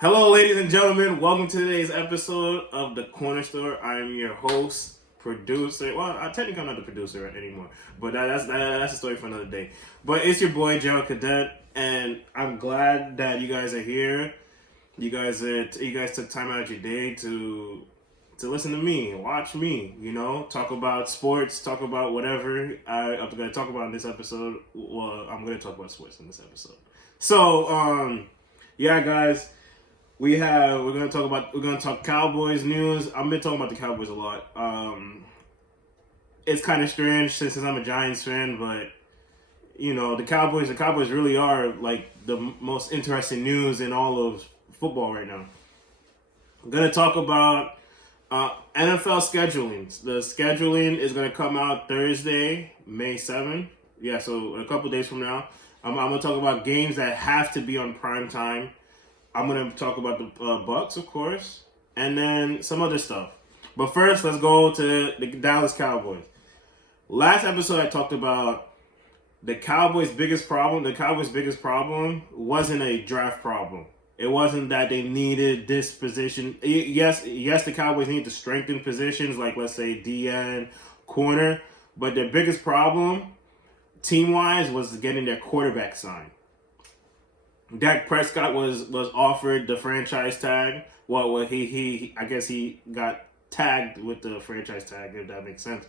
Hello, ladies and gentlemen. Welcome to today's episode of The Corner Store. I am your host, producer. Well, technically I'm not the producer anymore, but that's a story for another day. But it's your boy, Gerald Cadet, and I'm glad that you guys are here. You guys took time out of your day to listen to me, watch me. Talk about sports, talk about whatever I'm going to talk about in this episode. Well, I'm going to talk about sports in this episode. So, yeah, guys. We're gonna talk Cowboys news. I've been talking about the Cowboys a lot. It's kind of strange since I'm a Giants fan, but the Cowboys really are like the most interesting news in all of football right now. I'm gonna talk about NFL scheduling. The scheduling is gonna come out Thursday, May 7th. Yeah, so a couple days from now. I'm gonna talk about games that have to be on prime time. I'm going to talk about the Bucks, of course, and then some other stuff. But first, let's go to the Dallas Cowboys. Last episode, I talked about the Cowboys' biggest problem. The Cowboys' biggest problem wasn't a draft problem. It wasn't that they needed this position. Yes, the Cowboys need to strengthen positions like, let's say, DN, corner. But their biggest problem, team-wise, was getting their quarterback signed. Dak Prescott was offered the franchise tag. Well, he I guess he got tagged with the franchise tag, if that makes sense.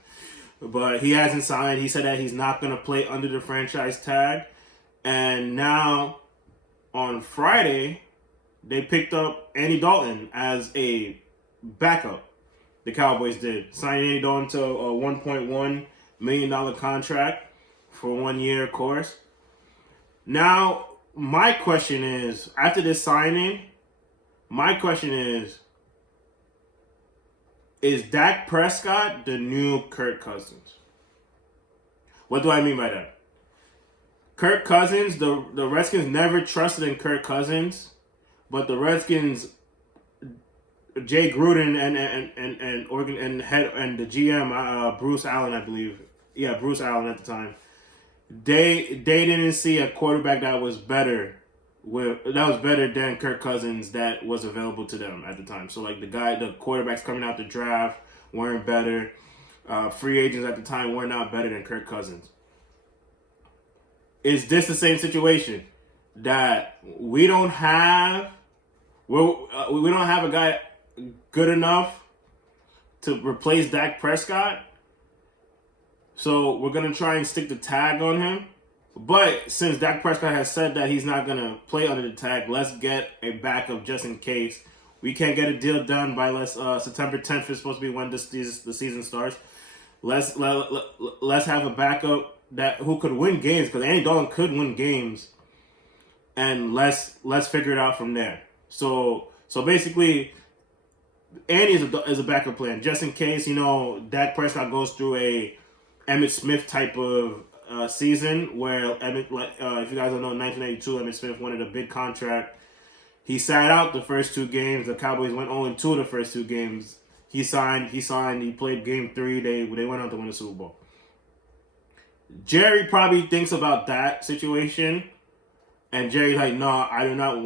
But he hasn't signed. He said that he's not going to play under the franchise tag. And now, on Friday, they picked up Andy Dalton as a backup. The Cowboys did. Signed Andy Dalton to a $1.1 million contract for 1 year, of course. Now, my question is, after this signing, is Dak Prescott the new Kirk Cousins? What do I mean by that? Kirk Cousins, the Redskins never trusted in Kirk Cousins, but the Redskins, Jay Gruden and the GM Bruce Allen, I believe, Bruce Allen at the time. They didn't see a quarterback that was better than Kirk Cousins that was available to them at the time. So like the quarterbacks coming out the draft weren't better. Free agents at the time were not better than Kirk Cousins. Is this the same situation that we don't have a guy good enough to replace Dak Prescott? So we're going to try and stick the tag on him. But since Dak Prescott has said that he's not going to play under the tag, let's get a backup just in case. We can't get a deal done by September 10th is supposed to be when the season starts. Let's have a backup who could win games, because Andy Dalton could win games, and let's figure it out from there. So basically, Andy is a backup plan just in case Dak Prescott goes through a Emmitt Smith type of season where if you guys don't know, in 1982, Emmitt Smith wanted a big contract. He sat out the first two games. The Cowboys went 0-2 the first two games. He signed. He played game 3. They went on to win the Super Bowl. Jerry probably thinks about that situation, and Jerry's like, no, I do not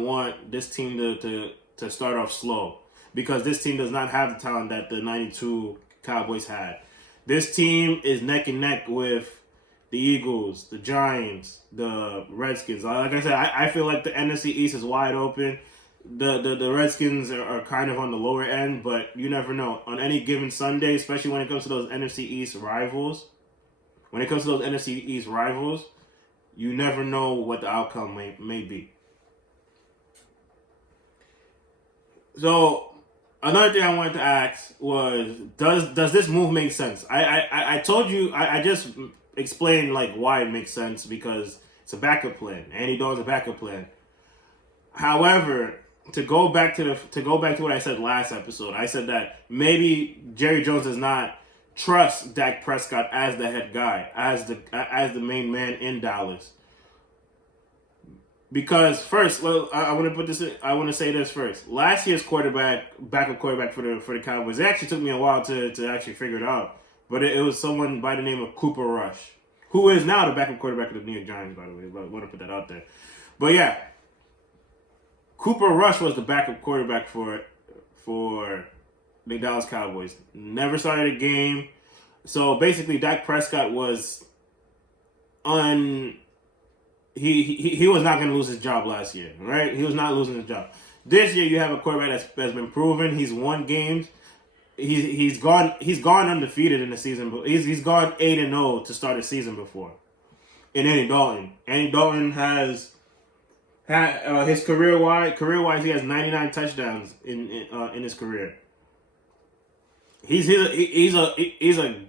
want this team to start off slow, because this team does not have the talent that the 92 Cowboys had. This team is neck and neck with the Eagles, the Giants, the Redskins. Like I said, I feel like the NFC East is wide open. The Redskins are kind of on the lower end, but you never know. On any given Sunday, especially when it comes to those NFC East rivals, you never know what the outcome may be. So, another thing I wanted to ask was, does this move make sense? I told you, I just explained like why it makes sense, because it's a backup plan. Andy Dalton's a backup plan. However, to go back to what I said last episode, I said that maybe Jerry Jones does not trust Dak Prescott as the head guy, as the main man in Dallas. Because first, I want to say this first. Last year's backup quarterback for the Cowboys, it actually took me a while to actually figure it out. But it was someone by the name of Cooper Rush, who is now the backup quarterback of the New York Giants, by the way. I want to put that out there. But yeah, Cooper Rush was the backup quarterback for the Dallas Cowboys. Never started a game. So basically, Dak Prescott was he was not going to lose his job last year, right? He was not losing his job. This year, you have a quarterback that's been proven. He's won games. He's gone undefeated in the season, but he's gone 8-0 to start a season before. And Andy Dalton. Andy Dalton has had his career wise he has 99 touchdowns in his career. He's a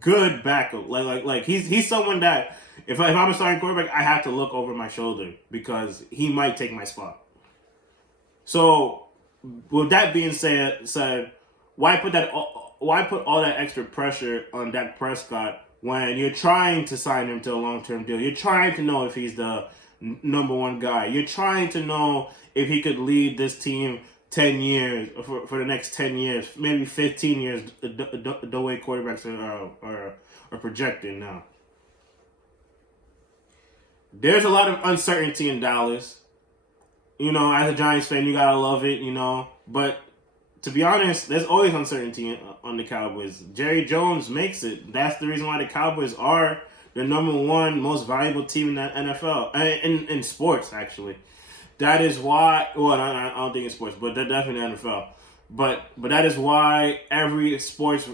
good backup. Like he's someone that if I'm a starting quarterback, I have to look over my shoulder because he might take my spot. So with that being said, why put all that extra pressure on Dak Prescott when you're trying to sign him to a long-term deal? You're trying to know if he's the number one guy. You're trying to know if he could lead this team 10 years for the next 10 years, maybe 15 years. The way quarterbacks are projecting now. There's a lot of uncertainty in Dallas. As a Giants fan, you gotta love it. But to be honest, there's always uncertainty on the Cowboys. Jerry Jones makes it. That's the reason why the Cowboys are the number one most valuable team in the NFL. In sports, actually. That is why. Well, I don't think in sports, but definitely in the NFL. But that is why every sports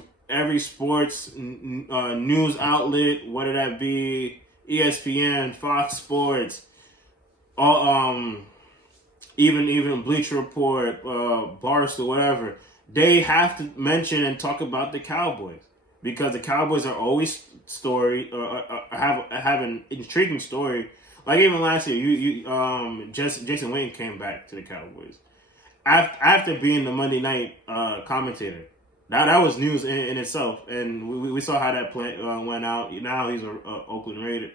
news outlet, whether that be ESPN, Fox Sports, all even Bleacher Report, Barstool, whatever, they have to mention and talk about the Cowboys because the Cowboys are always have an intriguing story. Like even last year, Jason Witten came back to the Cowboys after being the Monday night commentator. That was news in itself, and we saw how that play went out. Now he's a Oakland Raider,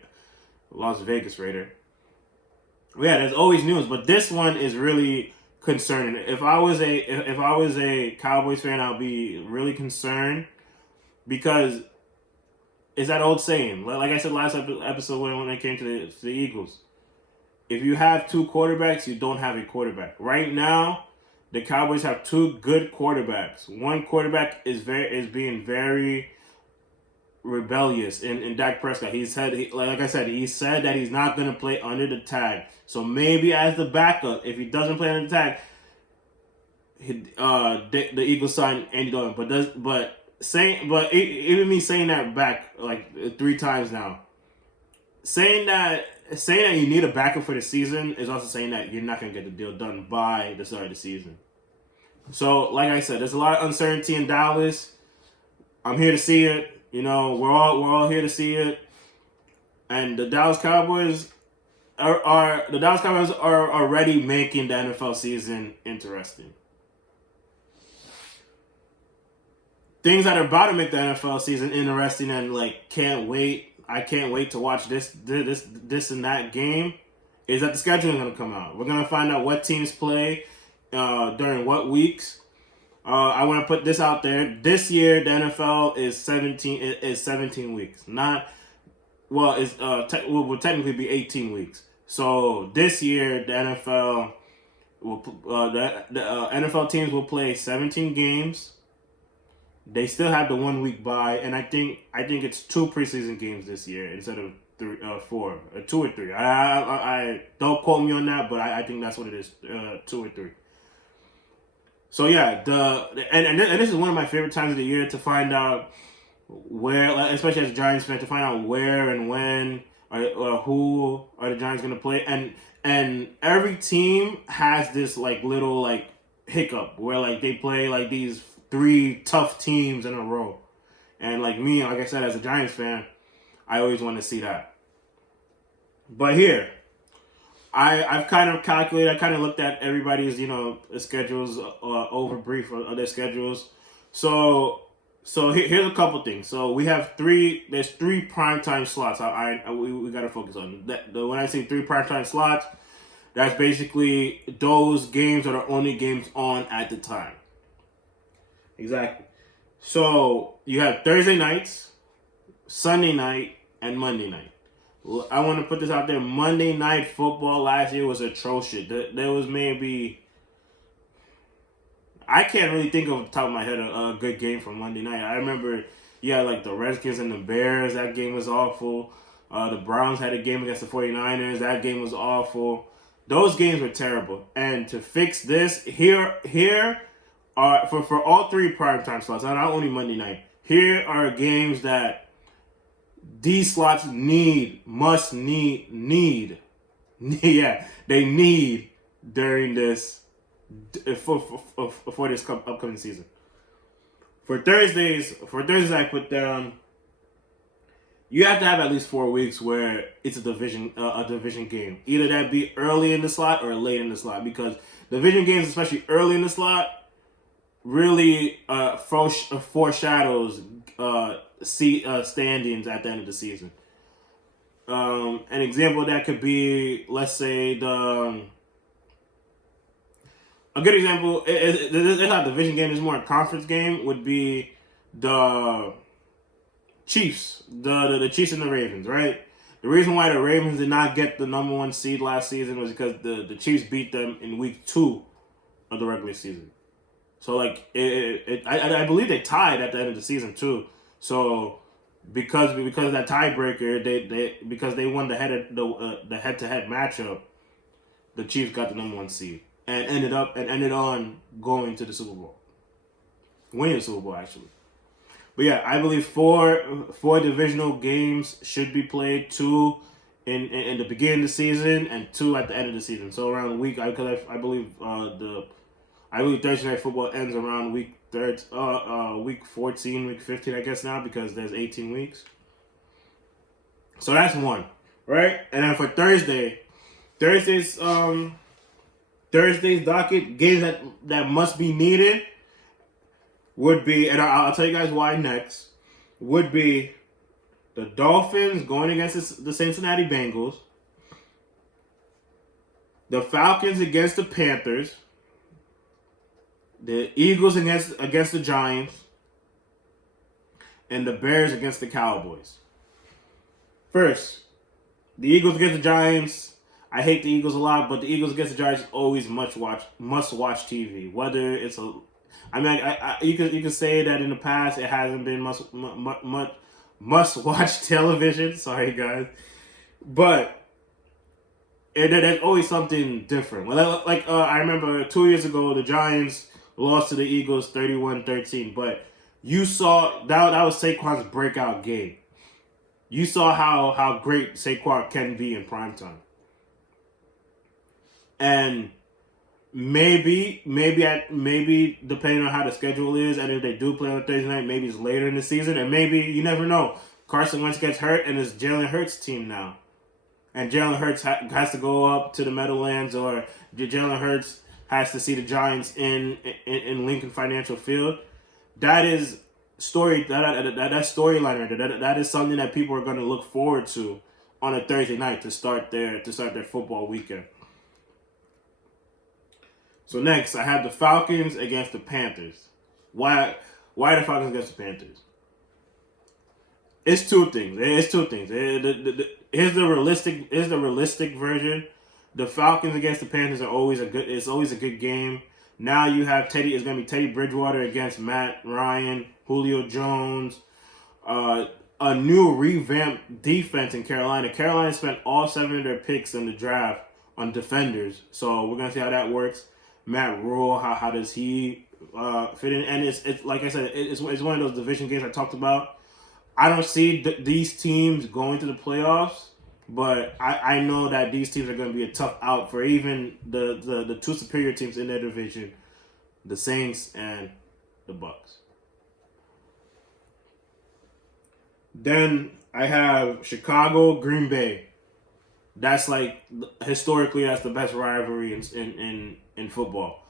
Las Vegas Raider. Yeah, there's always news, but this one is really concerning. If I was a Cowboys fan, I'd be really concerned because it's that old saying. Like I said last episode when it came to the Eagles, if you have two quarterbacks, you don't have a quarterback. Right now, the Cowboys have two good quarterbacks. One quarterback is being very rebellious in Dak Prescott. He said that he's not going to play under the tag. So maybe as the backup, if he doesn't play under the tag, the Eagles sign Andy Dalton. But even me saying that back like 3 times now, saying that you need a backup for the season is also saying that you're not going to get the deal done by the start of the season. So like I said, there's a lot of uncertainty in Dallas. I'm here to see it. We're all here to see it. And the Dallas Cowboys are already making the NFL season interesting. Things that are about to make the NFL season interesting and can't wait. I can't wait to watch this and that game. Is that the scheduling going to come out? We're going to find out what teams play during what weeks. I want to put this out there. This year, the NFL is 17 weeks. Will technically be 18 weeks. So this year, the NFL NFL teams will play 17 games. They still have the 1 week bye, and I think it's 2 preseason games this year instead of 4, 2 or 3. I don't quote me on that, but I think that's what it is, 2 or 3. So yeah, and this is one of my favorite times of the year to find out where, especially as a Giants fan, to find out where and when or who are the Giants going to play, and every team has this little hiccup where they play these 3 tough teams in a row, and me, like I said, as a Giants fan, I always want to see that. But here, I've kind of calculated. I kind of looked at everybody's schedules, over brief of their schedules. So here's a couple things. So we have 3. There's 3 primetime slots. We got to focus on that. When I say 3 primetime slots, that's basically those games are the only games on at the time. Exactly. So you have Thursday nights, Sunday night, and Monday night. I want to put this out there. Monday Night Football last year was atrocious. There was maybe, I can't really think of the top of my head a good game from Monday night. I remember, yeah, like the Redskins and the Bears. That game was awful. The Browns had a game against the 49ers. That game was awful. Those games were terrible. And to fix this, here are for all three primetime slots, not only Monday night. Here are games that these slots need. Yeah, they need during this for this upcoming season. For Thursdays, I put down. You have to have at least 4 weeks where it's a division game. Either that be early in the slot or late in the slot, because division games, especially early in the slot, really foreshadows standings at the end of the season. An example of that could be, let's say a good example. It's not a division game; it's more a conference game. Would be the Chiefs, the Chiefs and the Ravens, right? The reason why the Ravens did not get the number 1 seed last season was because the Chiefs beat them in week 2 of the regular season. So like I believe they tied at the end of the season too. So because of that tiebreaker, because they won the head to head matchup, the Chiefs got the number 1 seed and ended on going to the Super Bowl, winning the Super Bowl actually. But yeah, I believe four divisional games should be played, 2 in the beginning of the season and 2 at the end of the season. So around the week, I believe Thursday Night Football ends around week 14, week 15, I guess now, because there's 18 weeks. So that's one, right? And then for Thursday's docket games that must be needed would be, and I'll tell you guys why next, would be the Dolphins going against the Cincinnati Bengals, the Falcons against the Panthers, the Eagles against the Giants, and the Bears against the Cowboys. First, the Eagles against the Giants. I hate the Eagles a lot, but the Eagles against the Giants is always must watch TV. Whether it's you can say that in the past it hasn't been must watch television. Sorry guys, but there's always something different. I remember 2 years ago the Giants lost to the Eagles 31-13, but you saw that was Saquon's breakout game. You saw how great Saquon can be in primetime. And maybe depending on how the schedule is, and if they do play on a Thursday night, maybe it's later in the season, and maybe, you never know, Carson Wentz gets hurt and it's Jalen Hurts' team now. And Jalen Hurts has to go up to the Meadowlands, or Jalen Hurts has to see the Giants in Lincoln Financial Field. That is storyline right there. That is something that people are going to look forward to on a Thursday night to start their football weekend. So next, I have the Falcons against the Panthers. Why the Falcons against the Panthers? It's two things. Here's the realistic version. The Falcons against the Panthers it's always a good game. Now you have it's going to be Teddy Bridgewater against Matt Ryan, Julio Jones, a new revamped defense in Carolina. Carolina spent all 7 of their picks in the draft on defenders, so we're going to see how that works. Matt Rule, how does he fit in? And it's like I said, it's one of those division games I talked about. I don't see these teams going to the playoffs, but I know that these teams are going to be a tough out for even the 2 superior teams in their division, the Saints and the Bucks. Then I have Chicago, Green Bay. That's historically that's the best rivalry in football.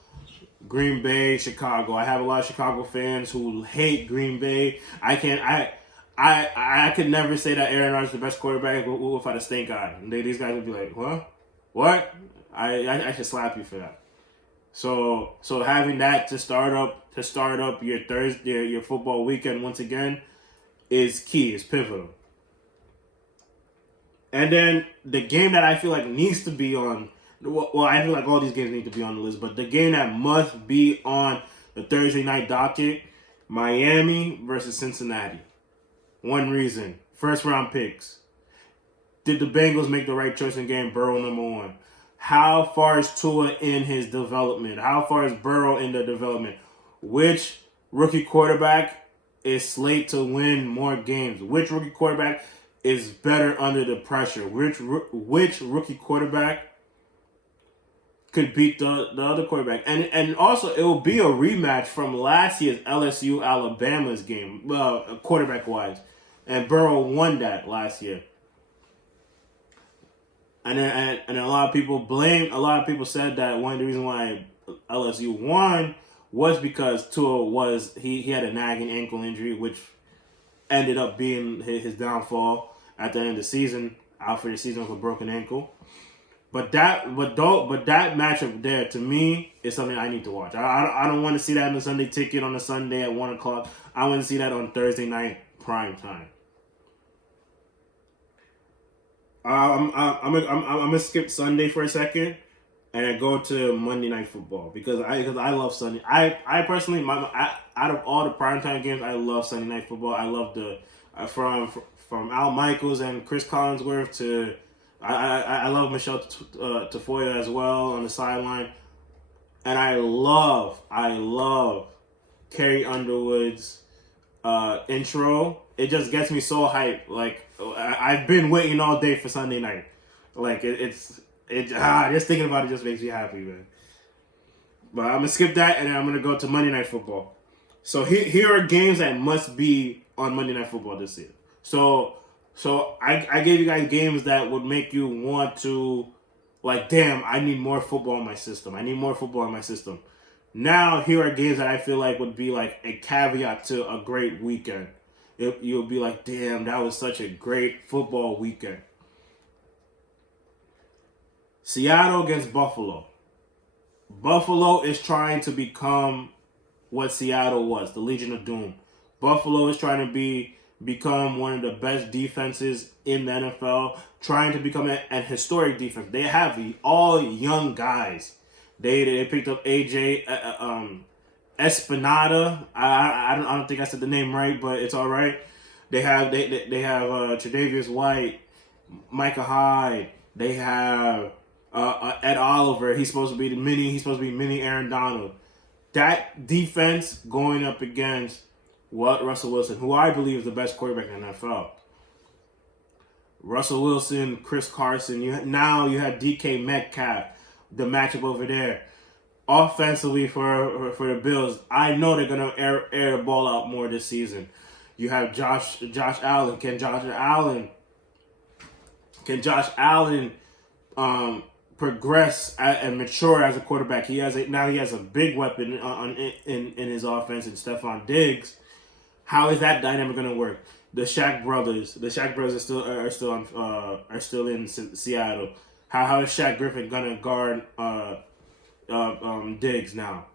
Green Bay, Chicago. I have a lot of Chicago fans who hate Green Bay. I could never say that Aaron Rodgers is the best quarterback without a stink eye. These guys would be like, what? I should slap you for that. So having that to start up your Thursday, your football weekend once again, is key. It's pivotal. And then the game that I feel like needs to be on, well, I feel like all these games need to be on the list, but the game that must be on the Thursday night docket, Miami versus Cincinnati. One reason, first round picks. Did the Bengals make the right choice in getting Burrow #1? How far is Tua in his development? How far is Burrow in the development? Which rookie quarterback is slate to win more games? Which rookie quarterback is better under the pressure? Which rookie quarterback could beat the other quarterback? And also, it will be a rematch from last year's LSU Alabama's game, quarterback wise, and Burrow won that last year. And a lot of people said that one of the reasons why LSU won was because Tua he had a nagging ankle injury, which ended up being his downfall at the end of the season, out for the season with a broken ankle. But that matchup there, to me, is something I need to watch. I don't want to see that in the Sunday ticket on a Sunday at 1:00. I want to see that on Thursday night prime time. I'm gonna skip Sunday for a second and I go to Monday Night Football because I love Sunday. I personally, out of all the primetime games, I love Sunday Night Football. I love the from Al Michaels and Chris Collinsworth to I love Michelle Tafoya as well on the sideline, and I love Carrie Underwood's intro. It just gets me so hyped. Like I've been waiting all day for Sunday night. Like just thinking about it just makes me happy, man. But I'm gonna skip that and then I'm gonna go to Monday Night Football. So here are games that must be on Monday Night Football this year. So I gave you guys games that would make you want to, like, damn, I need more football in my system. Now, here are games that I feel like would be like a caveat to a great weekend. You'll be like, damn, that was such a great football weekend. Seattle against Buffalo. Buffalo is trying to become what Seattle was, the Legion of Doom. Buffalo is trying to become one of the best defenses in the NFL, trying to become an historic defense. They have all young guys. They picked up AJ Espinada. I don't think I said the name right, but it's all right. They have Tre'Davious White, Micah Hyde. They have Ed Oliver. He's supposed to be mini Aaron Donald. That defense going up against Russell Wilson, who I believe is the best quarterback in the NFL. Russell Wilson, Chris Carson. You had DK Metcalf. The matchup over there. Offensively for the Bills, I know they're gonna air the ball out more this season. You have Josh Allen. Can Josh Allen progress and mature as a quarterback? He has a big weapon in his offense in Stephon Diggs. How is that dynamic gonna work? The Shaq brothers are still in Seattle. How is Shaq Griffin gonna guard Diggs now?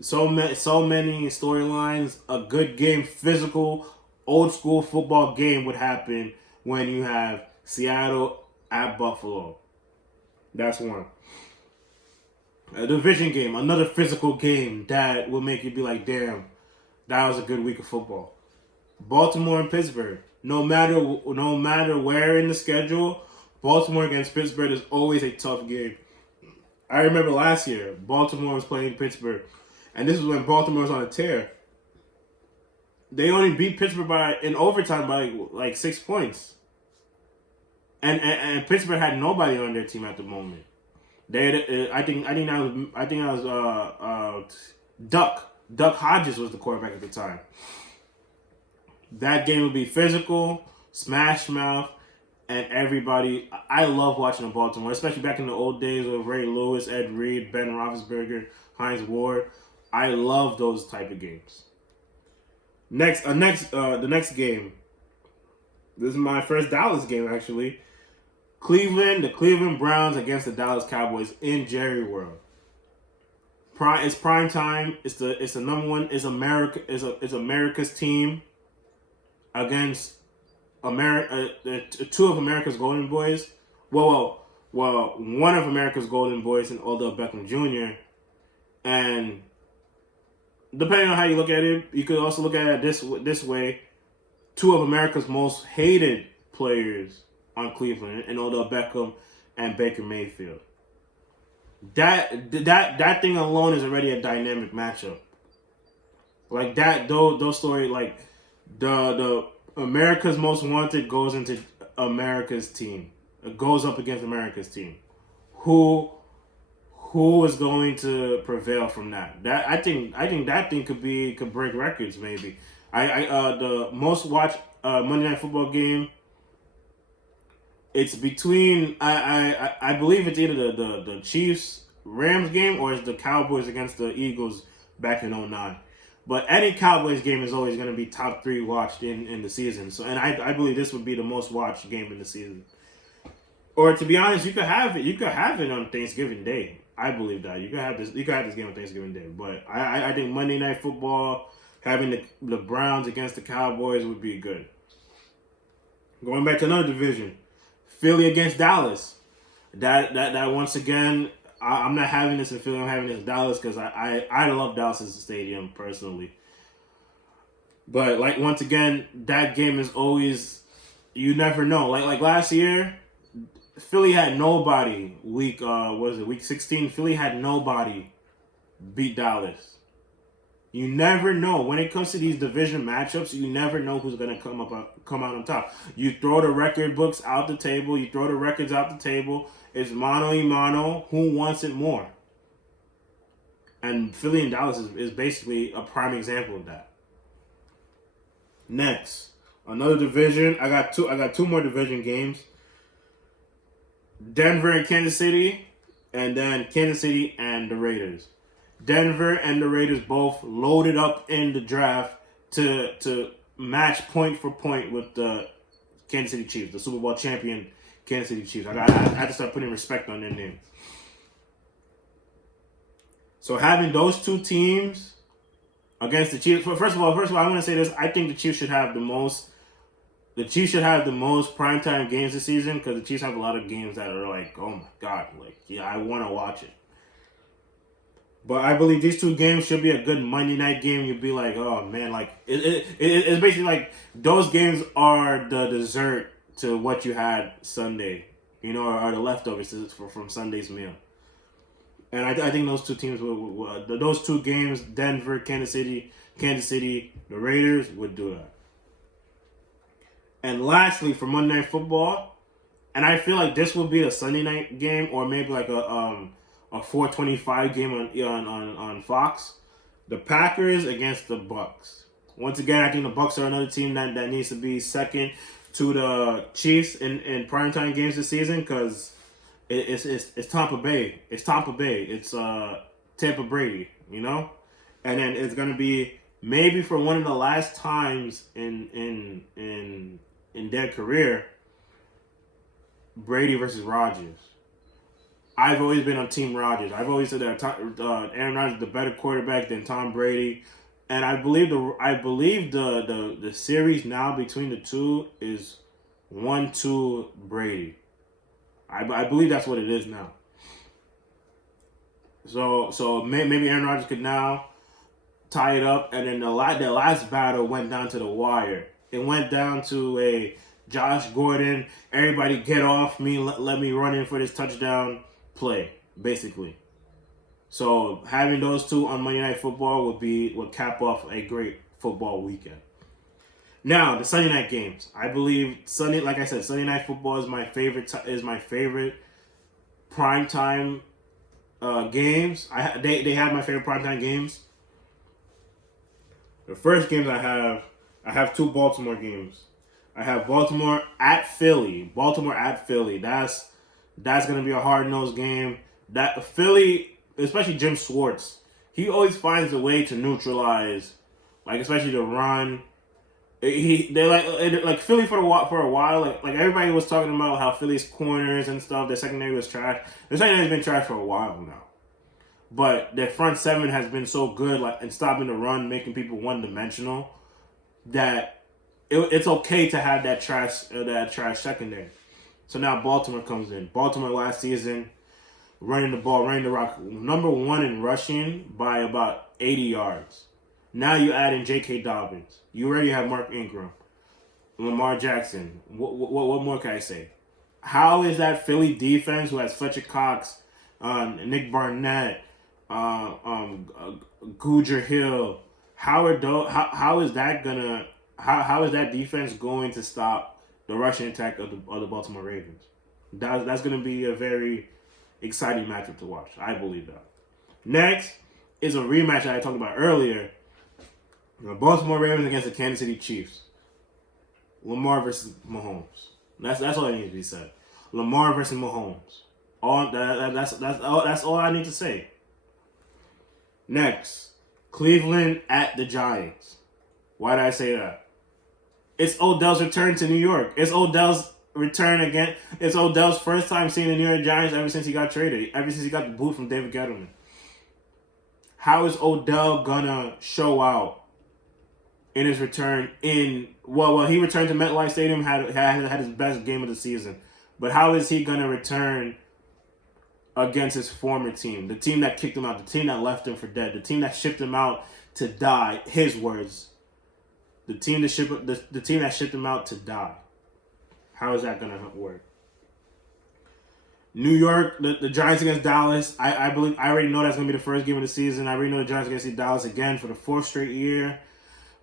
So many storylines. A good game, physical, old school football game would happen when you have Seattle at Buffalo. That's one. A division game, another physical game that will make you be like, damn, that was a good week of football. Baltimore and Pittsburgh. No matter where in the schedule, Baltimore against Pittsburgh is always a tough game. I remember last year, Baltimore was playing Pittsburgh, and this is when Baltimore was on a tear. They only beat Pittsburgh in overtime by like 6 points, and Pittsburgh had nobody on their team at the moment. They had, I think that was Duck Hodges was the quarterback at the time. That game would be physical, smash mouth. And everybody, I love watching the Baltimore, especially back in the old days with Ray Lewis, Ed Reed, Ben Roethlisberger, Hines Ward. I love those type of games. The next game. This is my first Dallas game actually. The Cleveland Browns against the Dallas Cowboys in Jerry World. It's prime time. It's the number one. It's America's team against two of America's Golden Boys. One of America's Golden Boys and Odell Beckham Jr. And depending on how you look at it, you could also look at it this way. Two of America's most hated players on Cleveland, and Odell Beckham and Baker Mayfield. That thing alone is already a dynamic matchup. Like that, those story, like the America's Most Wanted goes into America's team. It goes up against America's team. Who is going to prevail from that? That I think that thing could break records maybe. The most watched Monday Night Football game. It's between I believe it's either the Chiefs Rams game or it's the Cowboys against the Eagles back in 2009. But any Cowboys game is always going to be top 3 watched in the season. So, and I believe this would be the most watched game in the season. Or to be honest, you could have it. You could have it on Thanksgiving Day. I believe that you could have this. You could have this game on Thanksgiving Day. But I think Monday Night Football, having the Browns against the Cowboys would be good. Going back to another division, Philly against Dallas. That once again, I'm not having this in Philly. I'm having this in Dallas because I love Dallas' stadium personally. But like once again, that game is always, you never know. Like last year, Philly had nobody. Week 16? Philly had nobody beat Dallas. You never know. When it comes to these division matchups, you never know who's going to come out on top. You throw the record books out the table. You throw the records out the table. It's mano y mano. Who wants it more? And Philly and Dallas is basically a prime example of that. Next, another division. I got two more division games. Denver and Kansas City, and then Kansas City and the Raiders. Denver and the Raiders both loaded up in the draft to match point for point with the Kansas City Chiefs, the Super Bowl champion Kansas City Chiefs. I had to start putting respect on their name. So having those two teams against the Chiefs. First of all, I want to say this. I think the Chiefs should have the most. The Chiefs should have the most primetime games this season because the Chiefs have a lot of games that are like, oh my god, like yeah, I want to watch it. But I believe these two games should be a good Monday night game. You'd be like, oh man, like it's basically like those games are the dessert to what you had Sunday, you know, or the leftovers from Sunday's meal. And I think those two teams, those two games, Denver, Kansas City, the Raiders would do that. And lastly, for Monday Night Football, and I feel like this would be a Sunday night game or maybe like a 4:25 game on Fox. The Packers against the Bucks. Once again, I think the Bucks are another team that needs to be second to the Chiefs in primetime games this season because it's Tampa Bay. It's Tampa Bay. It's Tampa Brady, you know? And then it's gonna be maybe for one of the last times in their career, Brady versus Rodgers. I've always been on Team Rodgers. I've always said that Aaron Rodgers is the better quarterback than Tom Brady, and I believe the series now between the two is 1-2 Brady. I believe that's what it is now. So maybe Aaron Rodgers could now tie it up, and then the last battle went down to the wire. It went down to a Josh Gordon, everybody get off me, let me run in for this touchdown play, basically. So having those two on Monday Night Football would cap off a great football weekend. Now the Sunday night games. I believe Sunday Night Football is my favorite primetime games. They have my favorite primetime games. The first games I have two Baltimore games. I have Baltimore at Philly. That's gonna be a hard-nosed game. That Philly, especially Jim Schwartz, he always finds a way to neutralize, like especially the run. They like Philly for a while. Like everybody was talking about how Philly's corners and stuff, their secondary was trash. Their secondary has been trash for a while now. But their front seven has been so good, like in stopping the run, making people one-dimensional, that it's okay to have that trash secondary. So now Baltimore comes in. Baltimore last season running the ball, running the rock, number 1 in rushing by about 80 yards. Now you add in J.K. Dobbins. You already have Mark Ingram, Lamar Jackson. What more can I say? How is that Philly defense, who has Fletcher Cox, Nick Barnett, Gujar Hill? How is that defense going to stop the rushing attack of the Baltimore Ravens? That's going to be a very exciting matchup to watch. I believe that. Next is a rematch that I talked about earlier. The Baltimore Ravens against the Kansas City Chiefs. Lamar versus Mahomes. That's all that needs to be said. Lamar versus Mahomes. That's all I need to say. Next, Cleveland at the Giants. Why did I say that? It's Odell's return to New York. It's Odell's return again. It's Odell's first time seeing the New York Giants ever since he got traded. Ever since he got the boot from David Gettleman. How is Odell gonna show out in his return well, he returned to MetLife Stadium, had his best game of the season. But how is he gonna return against his former team? The team that kicked him out, the team that left him for dead, the team that shipped him out to die, his words. The team that shipped him out to die. How is that gonna work? New York, the Giants against Dallas. I believe I already know that's gonna be the first game of the season. I already know the Giants are gonna see Dallas again for the 4th straight year.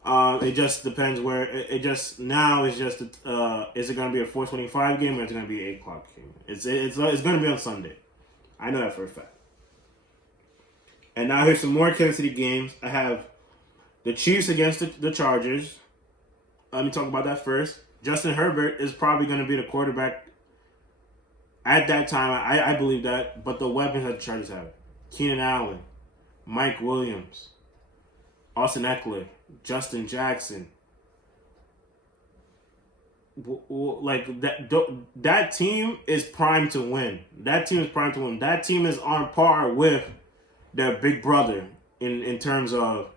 It just depends where is it gonna be a 4:25 game or is it gonna be an 8 o'clock game? It's gonna be on Sunday. I know that for a fact. And now here's some more Kansas City games. I have the Chiefs against the Chargers. Let me talk about that first. Justin Herbert is probably going to be the quarterback at that time. I believe that. But the weapons that the Chargers have. Keenan Allen, Mike Williams, Austin Eckler, Justin Jackson. Like that team is primed to win. That team is primed to win. That team is on par with their big brother in terms of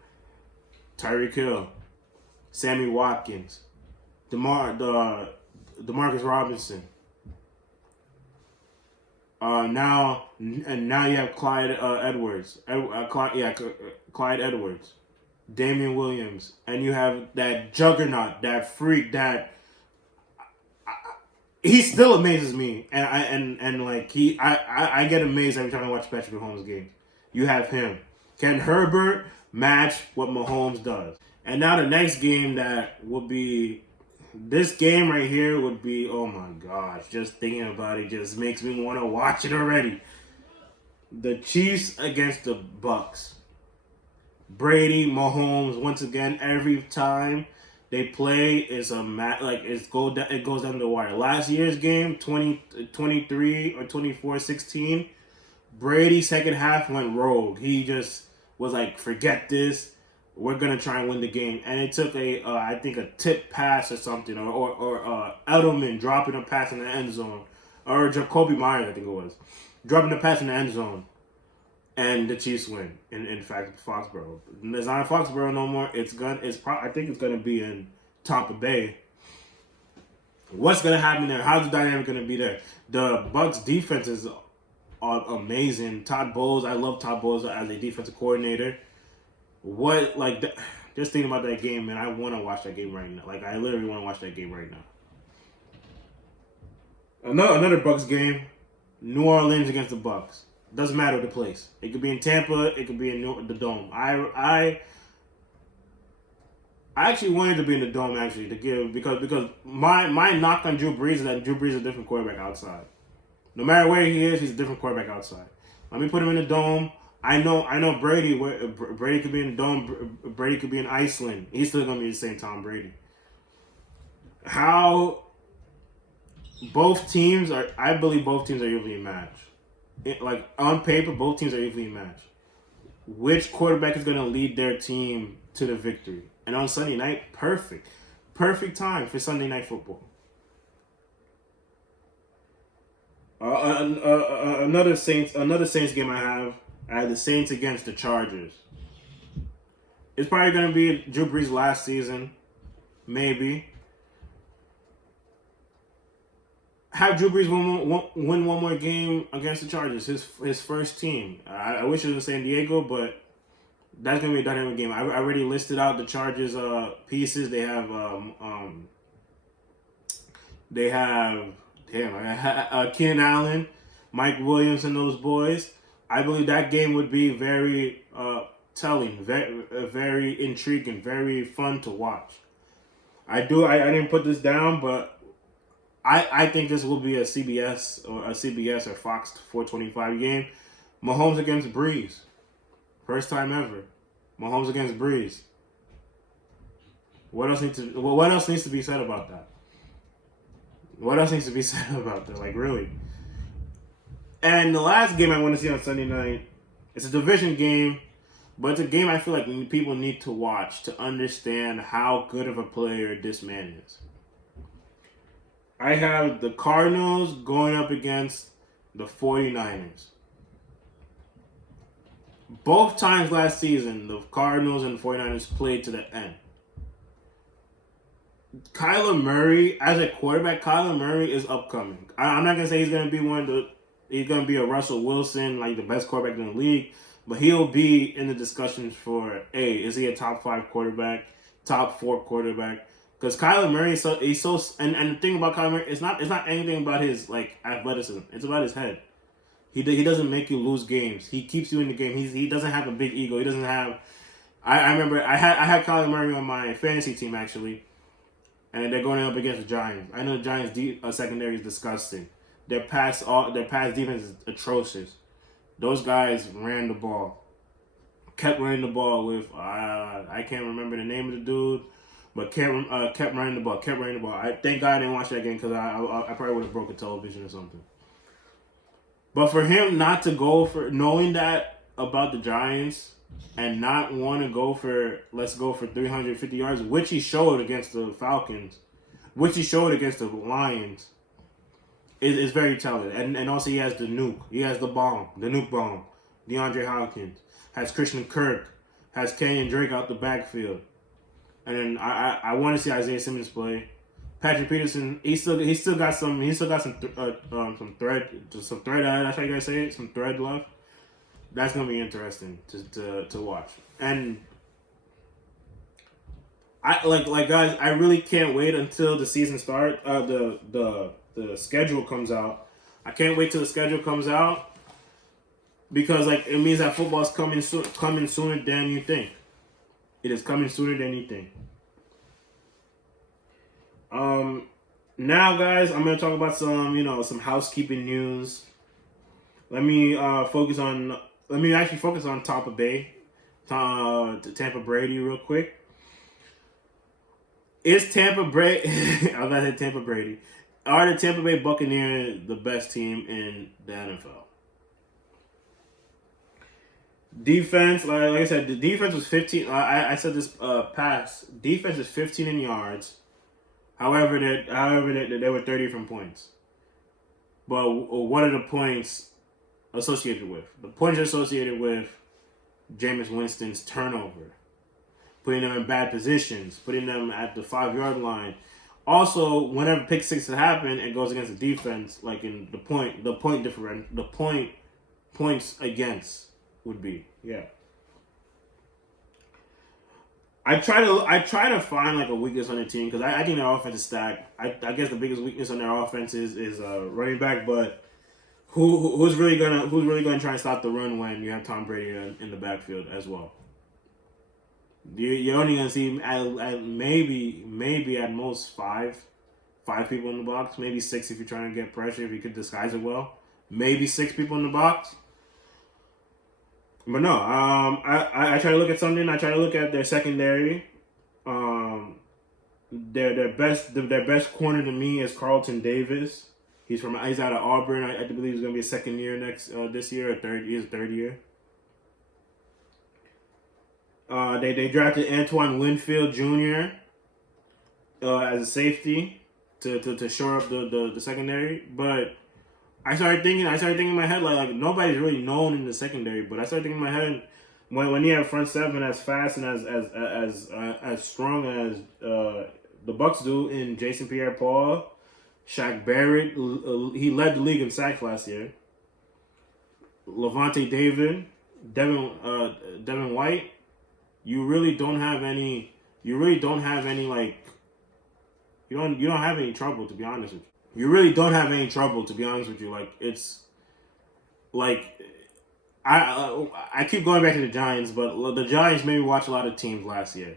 Tyreek Hill, Sammy Watkins, Demarcus Robinson. Now you have Clyde Edwards. Clyde Edwards, Damian Williams, and you have that juggernaut, that freak that he still amazes me, and I get amazed every time I watch Patrick Mahomes games. You have him. Can Herbert match what Mahomes does? And now the next game that would be, this game right here would be, oh my gosh, just thinking about it just makes me want to watch it already. The Chiefs against the Bucks. Brady, Mahomes, once again, every time they play is it goes down the wire. Last year's game, 23 or 24-16, Brady second half went rogue. He just was like, forget this. We're gonna try and win the game, and it took I think a tip pass or something, or Edelman dropping a pass in the end zone, or Jacoby Myers, I think it was, dropping a pass in the end zone, and the Chiefs win. In fact, Foxborough. It's not in Foxborough no more. I think it's gonna be in Tampa Bay. What's gonna happen there? How's the dynamic gonna be there? The Bucks defense is amazing. Todd Bowles, I love Todd Bowles as a defensive coordinator. Just thinking about that game, man, I want to watch that game right now. I literally want to watch that game right now. Another Bucks game, New Orleans against the Bucks. Doesn't matter the place. It could be in Tampa. It could be in the Dome. I actually wanted to be in the Dome because my knock on Drew Brees is that Drew Brees is a different quarterback outside. No matter where he is, he's a different quarterback outside. Let me put him in the Dome. I know Brady. Brady could be in the Dome. Brady could be in Iceland. He's still gonna be the same Tom Brady. How both teams are? I believe both teams are evenly matched. On paper, both teams are evenly matched. Which quarterback is gonna lead their team to the victory? And on Sunday night, perfect time for Sunday night football. Another Saints game I have the Saints against the Chargers. It's probably going to be Drew Brees' last season, maybe. have Drew Brees win one more game against the Chargers, his first team. I wish it was in San Diego, but that's gonna be a dynamic game. I already listed out the Chargers pieces. They have Keenan Allen, Mike Williams, and those boys. I believe that game would be very telling, very intriguing, very fun to watch. I didn't put this down, but I think this will be a CBS or Fox 425 game. Mahomes against Breeze. First time ever. Mahomes against Breeze. What else needs to be said about that? What else needs to be said about that? Like, really? And the last game I want to see on Sunday night, it's a division game, but it's a game I feel like people need to watch to understand how good of a player this man is. I have the Cardinals going up against the 49ers. Both times last season, the Cardinals and the 49ers played to the end. Kyler Murray, as a quarterback, Kyler Murray is upcoming. I'm not going to say he's going to be a Russell Wilson, like the best quarterback in the league, but he'll be in the discussions for, is he a top 5 quarterback, top 4 quarterback? Because Kyler Murray, and the thing about Kyler Murray, it's not anything about his like athleticism. It's about his head. He doesn't make you lose games. He keeps you in the game. He doesn't have a big ego. He doesn't have. I remember I had Kyler Murray on my fantasy team actually, and they're going up against the Giants. I know the Giants' secondary is disgusting. Their pass defense is atrocious. Those guys ran the ball, kept running the ball with I can't remember the name of the dude. But kept running the ball. I thank God I didn't watch that game because I probably would have broke a television or something. But for him not to go for, knowing that about the Giants and not want to go for, let's go for 350 yards, which he showed against the Falcons, which he showed against the Lions, is very telling. And also he has the nuke. He has the nuke bomb. DeAndre Hopkins. Has Christian Kirk. Has Kenyon Drake out the backfield. And then I want to see Isaiah Simmons play. Patrick Peterson, he still got some thread. That's how you guys say it. Some thread left. That's gonna be interesting to watch. And I guys, I really can't wait until the season starts. The schedule comes out. I can't wait till the schedule comes out because it means that football's coming sooner than you think. It is coming sooner than you think. Now, guys, I'm gonna talk about some housekeeping news. Let me focus on Tampa Bay, Tampa Brady, real quick. Is Tampa Brady? I was about to say Tampa Brady. Are the Tampa Bay Buccaneers the best team in the NFL? Defense, like I said, the defense was 15. I said this past. Defense is 15 in yards. However, there were 30 different points. But what are the points associated with? The points are associated with Jameis Winston's turnover, putting them in bad positions, putting them at the 5-yard line. Also, whenever pick six happen, it goes against the defense, like in the points against would be, yeah. I try to find a weakness on the team because I think their offense is stacked. I guess the biggest weakness on their offense is running back, but who's really gonna try and stop the run when you have Tom Brady in the backfield as well? You're only gonna see at maybe at most five people in the box, maybe 6 if you're trying to get pressure, if you could disguise it well. Maybe 6 people in the box. But no, I try to look at something. I try to look at their secondary. Their best corner to me is Carlton Davis. He's out of Auburn. I believe he's gonna be a second year this year, his third year. They drafted Antoine Winfield Jr. As a safety to shore up the secondary, but I started thinking in my head like nobody's really known in the secondary, but I started thinking in my head when you have front seven as fast and as strong as the Bucs do in Jason Pierre-Paul, Shaq Barrett, he led the league in sacks last year. Levante David, Devin White. You really don't have any. You really don't have any like. You don't have any trouble, to be honest with you. You really don't have any trouble, to be honest with you. Like it's like I keep going back to the Giants, but the Giants made me watch a lot of teams last year.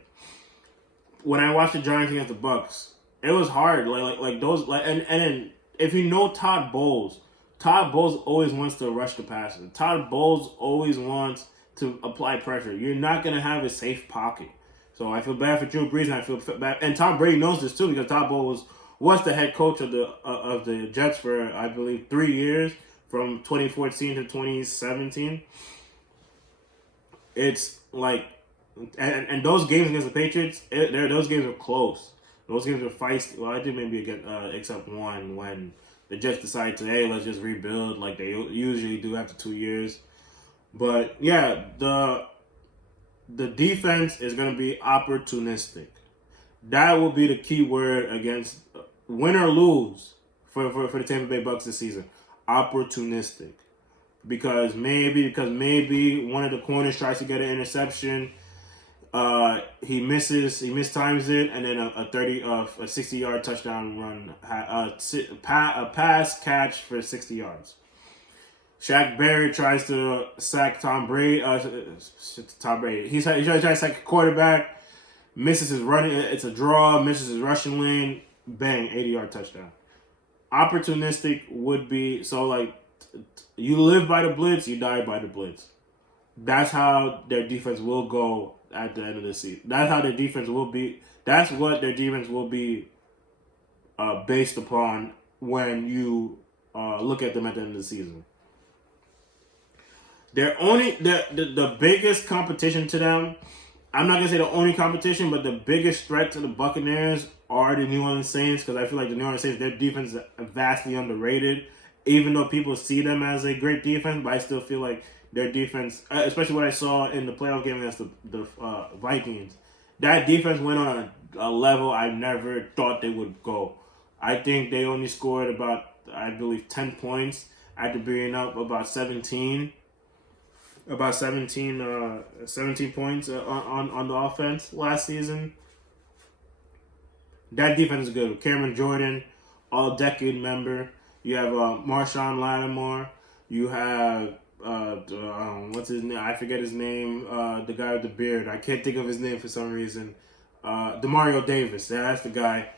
When I watched the Giants against the Bucks, it was hard. Like those and then if you know Todd Bowles always wants to rush the passer. Todd Bowles always wants to apply pressure. You're not gonna have a safe pocket. So I feel bad for Drew Brees, and I feel bad. And Tom Brady knows this too because Todd Bowles was the head coach of the Jets for I believe 3 years, from 2014 to 2017. It's like, and those games against the Patriots, those games are close. Those games are feisty. Well, I think maybe except one when the Jets decided to, hey, let's just rebuild like they usually do after 2 years. But yeah, the defense is going to be opportunistic. That will be the key word against win or lose for the Tampa Bay Bucks this season. Opportunistic. Because maybe one of the corners tries to get an interception. He mistimes it, and then a 60-yard touchdown run, a pass catch for 60 yards. Shaq Barrett tries to sack Tom Brady. He tries to sack a quarterback, misses his running. It's a draw, misses his rushing lane. Bang, 80-yard touchdown. Opportunistic would be so like you live by the blitz, you die by the blitz. That's how their defense will go at the end of the season. That's how their defense will be. That's what their defense will be based upon when you look at them at the end of the season. They're only the biggest competition to them. I'm not gonna say the only competition, but the biggest threat to the Buccaneers are the New Orleans Saints, because I feel like the New Orleans Saints, their defense is vastly underrated. Even though people see them as a great defense, but I still feel like their defense, especially what I saw in the playoff game against the Vikings, that defense went on a level I never thought they would go. I think they only scored about, I believe, 10 points after being up about 17 points on the offense last season. That defense is good. Cameron Jordan, all-decade member. You have Marshawn Lattimore. You have what's his name? I forget his name. The guy with the beard. I can't think of his name for some reason. Demario Davis. Yeah, that's the guy.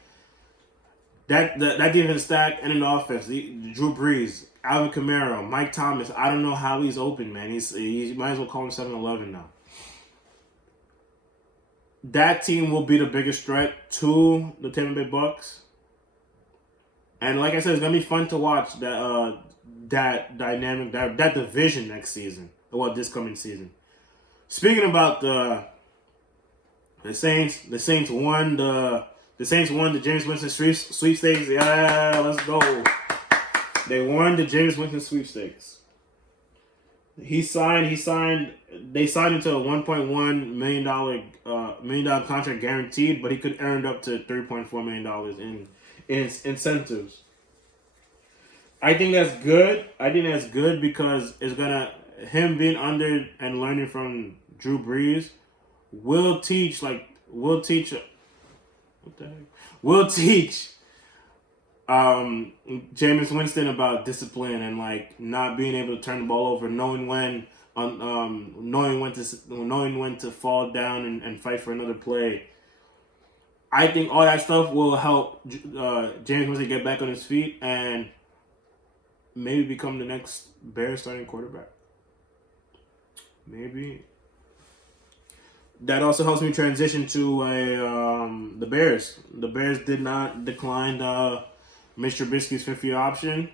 That defense stacked, and in the offense, Drew Brees, Alvin Kamara, Mike Thomas. I don't know how he's open, man. He might as well call him 7-Eleven now. That team will be the biggest threat to the Tampa Bay Bucks. And like I said, it's gonna be fun to watch that dynamic, that division next season, or this coming season. Speaking about the Saints won the James Winston sweepstakes. Yeah, let's go. They won the James Winston sweepstakes. They signed into a $1.1 million contract guaranteed, but he could earn up to $3.4 million in incentives. I think that's good. Because it's gonna, him being under and learning from Drew Brees will teach Jameis Winston about discipline and like not being able to turn the ball over, knowing when to fall down and fight for another play. I think all that stuff will help Jameis Winston get back on his feet and maybe become the next Bears starting quarterback. Maybe. That also helps me transition to the Bears. The Bears did not decline Mitch Trubisky's fifth-year option.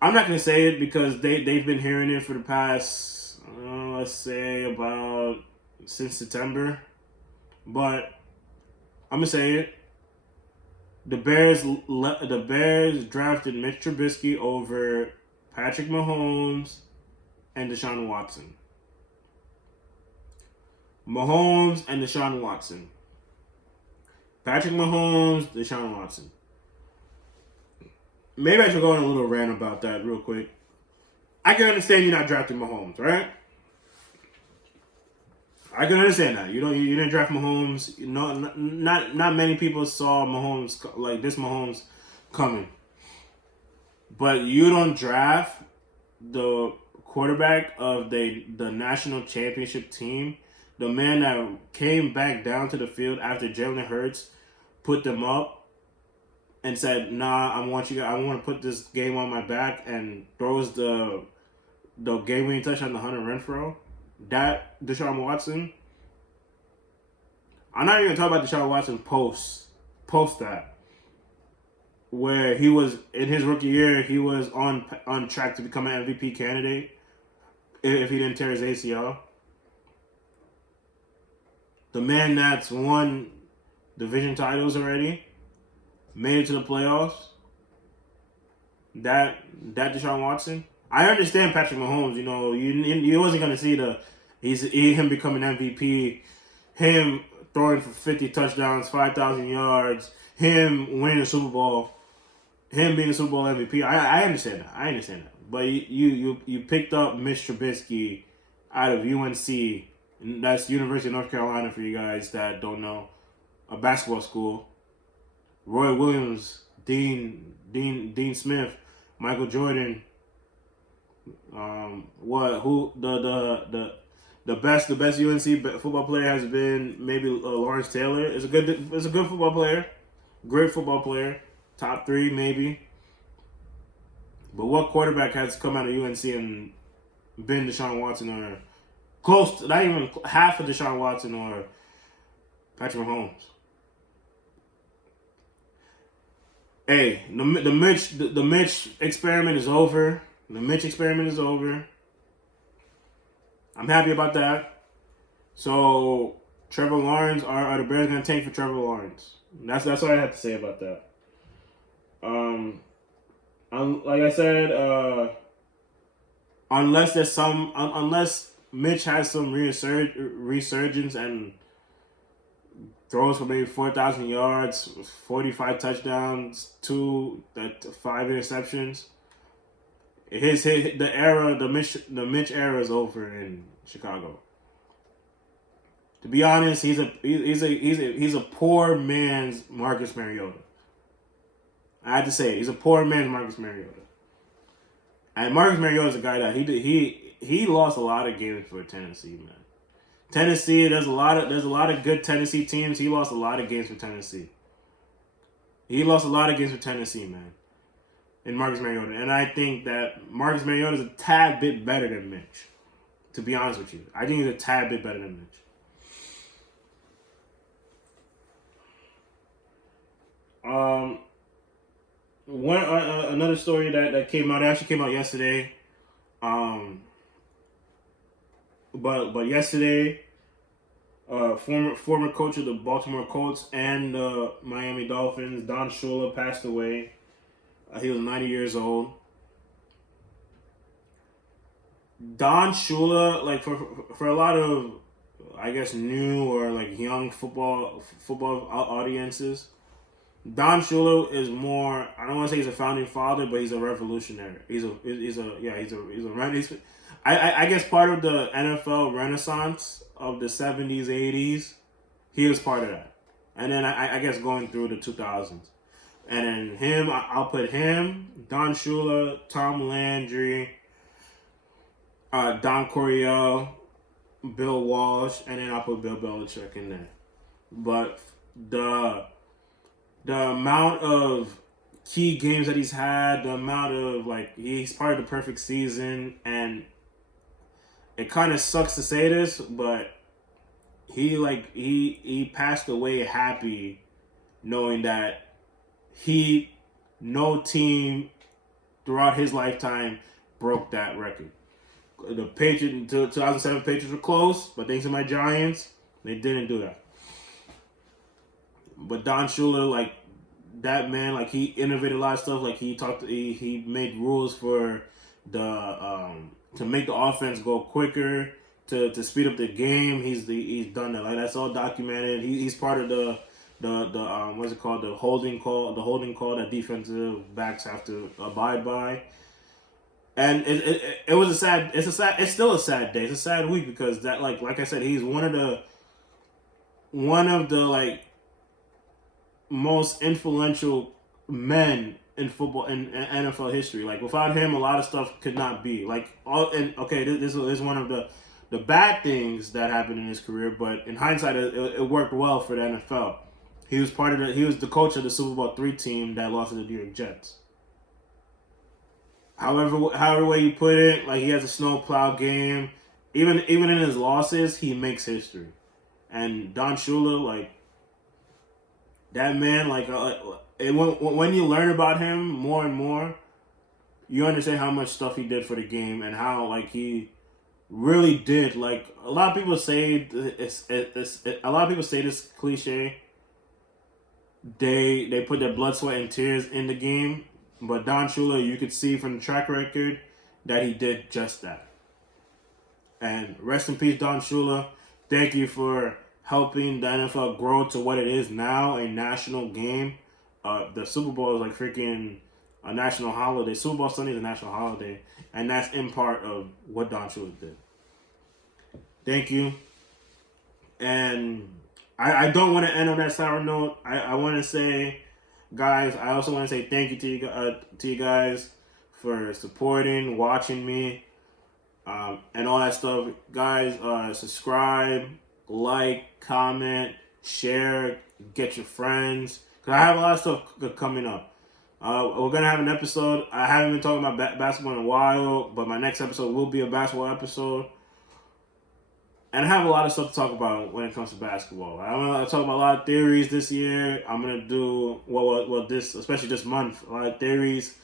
I'm not going to say it because they've been hearing it for the past, let's say, about since September. But I'm going to say it. The Bears drafted Mitch Trubisky over Patrick Mahomes and Deshaun Watson. Mahomes and Deshaun Watson. Patrick Mahomes, Deshaun Watson. maybe I should go on a little rant about that real quick. I can understand you're not drafting Mahomes, right? I can understand that. You didn't draft Mahomes. Not many people saw Mahomes like this Mahomes coming. But you don't draft the quarterback of the national championship team, the man that came back down to the field after Jalen Hurts put them up and said, "Nah, I want to put this game on my back," and throws the game-winning touchdown to Hunter Renfrow. That Deshaun Watson. I'm not even talking about Deshaun Watson post that, where he was in his rookie year, he was on track to become an MVP candidate if he didn't tear his ACL. The man that's won division titles already, made it to the playoffs. That Deshaun Watson. I understand Patrick Mahomes. You wasn't gonna see him becoming MVP, him throwing for 50 touchdowns, 5,000 yards, him winning the Super Bowl, him being the Super Bowl MVP. I understand that. But you picked up Mitch Trubisky out of UNC. That's University of North Carolina for you guys that don't know, a basketball school. Roy Williams, Dean Smith, Michael Jordan. The best UNC football player has been maybe Lawrence Taylor. Is a good football player, great football player, top 3 maybe. But what quarterback has come out of UNC and been Deshaun Watson or close to, not even half of Deshaun Watson or Patrick Mahomes? Hey, the Mitch experiment is over. The Mitch experiment is over. I'm happy about that. So Trevor Lawrence, are the Bears gonna tank for Trevor Lawrence? That's what I have to say about that. Like I said, unless Mitch has some resurgence and throws for maybe 4,000 yards, 45 touchdowns, 5 interceptions. The Mitch era is over in Chicago. To be honest, he's a poor man's Marcus Mariota. I had to say it. He's a poor man's Marcus Mariota. And Marcus Mariota is a guy that he lost a lot of games for Tennessee, man. Tennessee, there's a lot of good Tennessee teams. He lost a lot of games for Tennessee. Man. In Marcus Mariota. And I think that Marcus Mariota is a tad bit better than Mitch. To be honest with you. I think he's a tad bit better than Mitch. Another story that came out, it actually came out yesterday. But yesterday, former coach of the Baltimore Colts and the Miami Dolphins, Don Shula, passed away. He was 90 years old. Don Shula, like for a lot of, I guess, new or like young football audiences, Don Shula is more. I don't want to say he's a founding father, but he's a revolutionary. I guess part of the NFL renaissance of the 70s, 80s. He was part of that, and then I guess going through the 2000s. And then him, I'll put him, Don Shula, Tom Landry, Don Coryell, Bill Walsh, and then I'll put Bill Belichick in there. But the amount of key games that he's had, the amount of, like, he's part of the perfect season, and it kind of sucks to say this, but he passed away happy knowing that no team throughout his lifetime broke that record. The Patriots, 2007 Patriots were close, but thanks to my Giants, they didn't do that. But Don Shula, like, that man, like, he innovated a lot of stuff. Like, he made rules for to make the offense go quicker, to speed up the game. He's done that. Like, that's all documented. He's part of what's it called, the holding call that defensive backs have to abide by. And it was it's still a sad day. It's a sad week because that, like I said, he's one of the like most influential men in football in NFL history. Like without him, a lot of stuff could not be. Like this is one of the bad things that happened in his career, but in hindsight, it worked well for the NFL. He was the coach of the Super Bowl III team that lost to the New York Jets. However way you put it, like he has a snowplow game. Even in his losses, he makes history. And Don Shula, like that man, when you learn about him more and more, you understand how much stuff he did for the game and how like he really did. Like a lot of people say a lot of people say this cliche. They put their blood, sweat, and tears in the game. But Don Shula, you could see from the track record that he did just that. And rest in peace, Don Shula. Thank you for helping the NFL grow to what it is now, a national game. The Super Bowl is like freaking a national holiday. Super Bowl Sunday is a national holiday. And that's in part of what Don Shula did. Thank you. And I don't want to end on that sour note. I want to say... Guys, I also want to say thank you to you guys for supporting, watching me, and all that stuff. Guys, subscribe, like, comment, share, get your friends. Because I have a lot of stuff coming up. We're going to have an episode. I haven't been talking about basketball in a while, but my next episode will be a basketball episode. And I have a lot of stuff to talk about when it comes to basketball. I'm going to talk about a lot of theories this year. I'm going to do, especially this month, a lot of theories.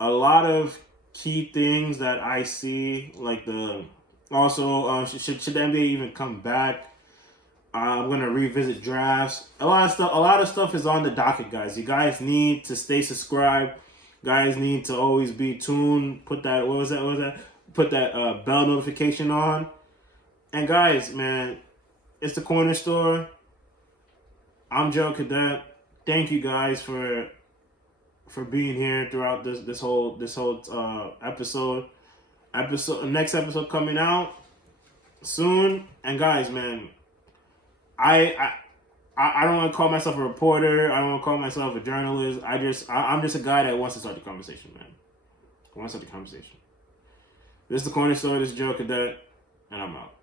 A lot of key things that I see, like should the NBA even come back? I'm going to revisit drafts. A lot of stuff is on the docket, guys. You guys need to stay subscribed. Guys need to always be tuned. Put that, Put that bell notification on. And guys, man, it's the Corner Store. I'm Joe Cadet. Thank you guys for being here throughout this whole episode. Next episode coming out soon. And guys, man, I don't want to call myself a reporter. I don't want to call myself a journalist. I'm just a guy that wants to start the conversation, man. I want to start the conversation. This is the Corner Store. This is Joe Cadet, and I'm out.